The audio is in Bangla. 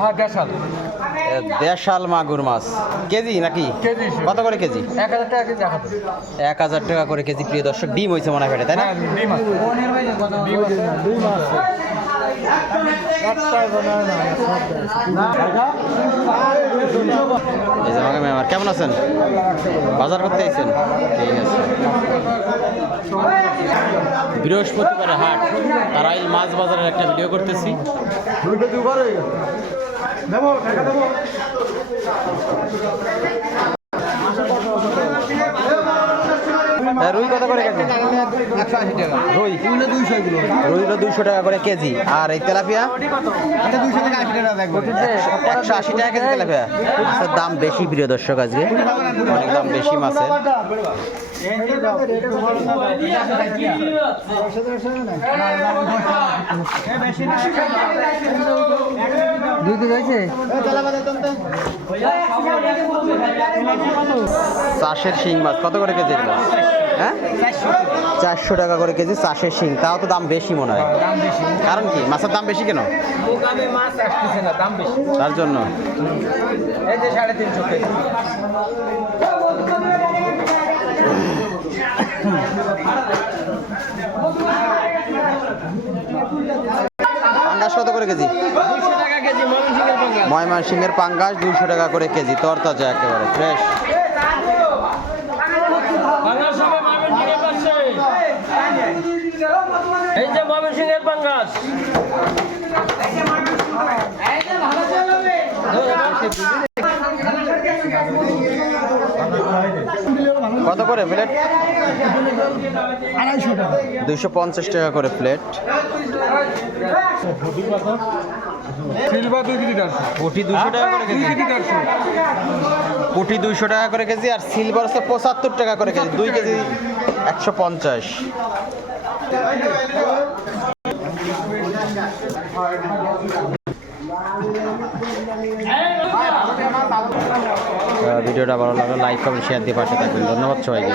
হ্যাঁ দেশাল। দেশাল মাগুর মাছ কেজি নাকি? কেজি। কত করে কেজি? 1000 টাকা কেজি। 1000 টাকা করে কেজি। প্রিয় দর্শক, ডিম হয়েছে মনে হয় পেটে, তাই না? ডিম আছে। এই যে আমাকে মেম্বার, কেমন আছেন? বাজার করতে এসেছেন? ঠিক আছে। বৃহস্পতিবারে হাট, তারাইল মাছ বাজারের একটা ভিডিও করতেছি। রুই কত করে কেজি? 180 টাকা। রুই 200 টাকা করে কেজি। আর এই তেলাপিয়া 200 টাকা 80 টাকা দেখবো। 180 টাকা কেজি তেলাপিয়া। মাছের দাম বেশি প্রিয় দর্শক, আজকে অনেক দাম বেশি মাছের। চাষের শিং মাছ কত করে কেজি? হ্যাঁ 400 টাকা করে কেজি চাষের শিং। তাও তো দাম বেশি মনে হয়। কারণ কি মাছের দাম বেশি কেন? তার জন্য। এই যে 350 কেজি। পাঙ্গাস কত করে কেজি? 200 টাকা কেজি ময়মনসিংহের পাঙ্গাস। ময়মনসিংহের পাঙ্গাস 200 টাকা করে কেজি, তরতাজা একেবারে ফ্রেশ। পাঙ্গাস হবে ময়মনসিংহের পাশে। এই যে ময়মনসিংহের পাঙ্গাস। কত করে প্লেট? 250 টাকা। 250 টাকা করে প্লেট। Silver 2 KG 400। পুঁটি 200 টাকা করে কেজি। পুঁটি 200 টাকা করে কেজি। আর সিলভার হচ্ছে 75 টাকা করে কেজি। 2 কেজি 150। ভিডিওটা ভালো লাগলে লাইক কমেন্ট শেয়ার দিয়ে পাশে থাকবেন। ধন্যবাদ সবাইকে।